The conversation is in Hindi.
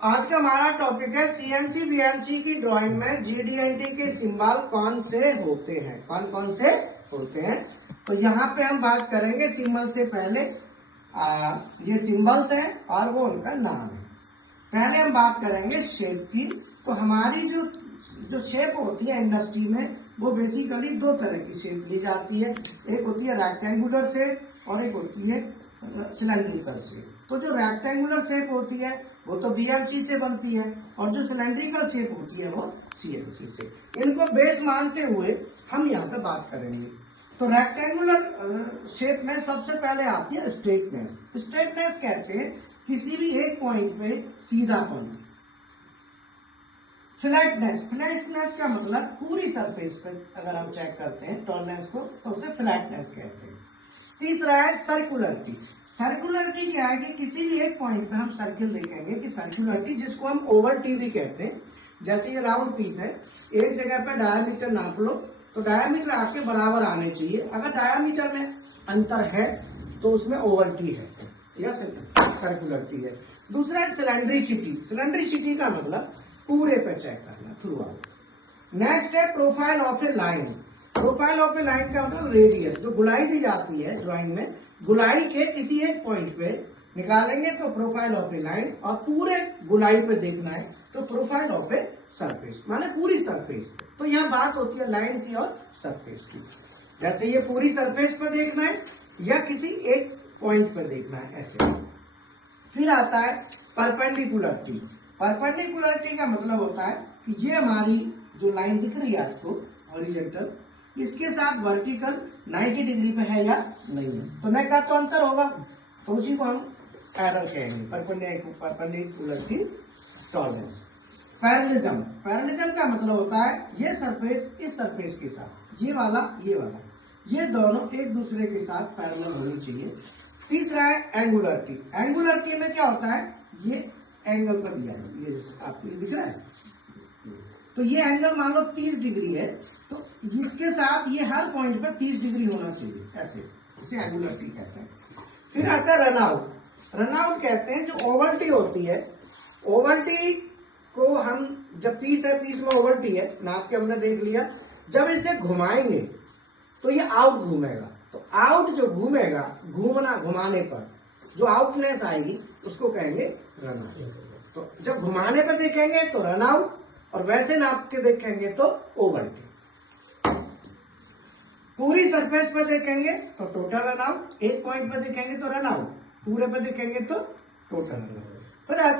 आज का हमारा टॉपिक है सीएनसी बीएमसी की ड्राइंग में जीडीएनटी के सिंबल कौन से होते हैं, कौन कौन से होते हैं। तो यहाँ पे हम बात करेंगे सिंबल से पहले ये सिंबल्स हैं और वो उनका नाम है। पहले हम बात करेंगे शेप की। तो हमारी जो शेप होती है इंडस्ट्री में वो बेसिकली दो तरह की शेप ली जाती है। एक होती है रेक्टेंगुलर शेप और एक होती है सिलेंड्रिकल शेप। तो जो रेक्टेंगुलर शेप होती है वो तो बीएमसी से बनती है और जो सिलेंड्रिकल शेप होती है वो सीएमसी से। इनको बेस मानते हुए हम यहाँ पे बात करेंगे। तो रेक्टेंगुलर शेप में सबसे पहले आती है स्ट्रेटनेस। स्ट्रेटनेस कहते हैं किसी भी एक पॉइंट पे सीधापन। फ्लैटनेस, फ्लैटनेस का मतलब पूरी सरफेस पे अगर हम चेक करते हैं टॉलनेस को तो उसे फ्लैटनेस कहते हैं। तीसरा है सर्कुलरिटी। सर्कुलरिटी क्या है कि किसी भी एक पॉइंट पे हम सर्किल देखेंगे कि सर्कुलरिटी जिसको हम ओवल टी भी कहते हैं। जैसे ये राउंड पीस है, एक जगह पे डायामीटर नाप लो तो डायामीटर आपके बराबर आने चाहिए। अगर डायामीटर में अंतर है तो उसमें ओवल टी है या सर्कुलरिटी है। दूसरा है सिलेंड्रिसिटी। सिलेंड्रिसिटी का मतलब पूरे पे चेक करना थ्रू आउट। नेक्स्ट है profile of A line. Profile of A line का मतलब रेडियस, जो गुलाई दी जाती है ड्राइंग में, गुलाई के किसी एक पॉइंट पे निकालेंगे तो प्रोफाइल ऑफ ए लाइन, और पूरे गुलाई पे देखना है तो प्रोफाइल ऑफ ए सरफेस, माने पूरी सरफेस। तो यहाँ बात होती है लाइन की और सरफेस की। जैसे ये पूरी सरफेस पर देखना है या किसी एक पॉइंट पर देखना है, ऐसे। फिर आता है परपेंडिकुलरिटी। परपेंडिकुलरिटी का मतलब होता है कि ये हमारी जो लाइन दिख रही है आपको हॉरिजॉन्टल, इसके साथ वर्टिकल 90 डिग्री पे है या नहीं है। तो न का तो अंतर होगा तो उसी को हम पैरेलल कहेंगे, परपेंडिकुलरिटी टॉलरेंस। पैरेललिज्म, पैरेललिज्म का मतलब होता है ये सरफेस इस सरफेस के साथ, ये वाला, ये दोनों एक दूसरे के साथ पैरेलल होनी चाहिए। तीसरा है एंगुलरिटी। एंगुलरिटी में क्या होता है, ये एंगल का दिया है, ये आपको दिख रहा है। तो ये एंगल मान लो 30 डिग्री है तो इसके साथ ये हर पॉइंट पे 30 डिग्री होना चाहिए, ऐसे, इसे एंगुलरिटी कहते हैं। फिर आता है रनआउट। रनआउट कहते हैं जो ओवल्टी होती है, ओवल्टी को हम जब पीस है, पीस में ओवल्टी है, नाप के हमने देख लिया, जब इसे घुमाएंगे तो ये आउट घूमेगा। तो आउट जो घूमेगा, घुमाने पर जो आउटनेस आएगी उसको कहेंगे रनआउट। तो जब घुमाने पर देखेंगे तो रनआउट और वैसे नाप के देखेंगे तो ओवल्टी। पूरी सरफेस पर देखेंगे तो टोटल रनआउट, एक पॉइंट पर देखेंगे तो रनआउट, पूरे पर देखेंगे तो टोटल रनआउट। फिर आता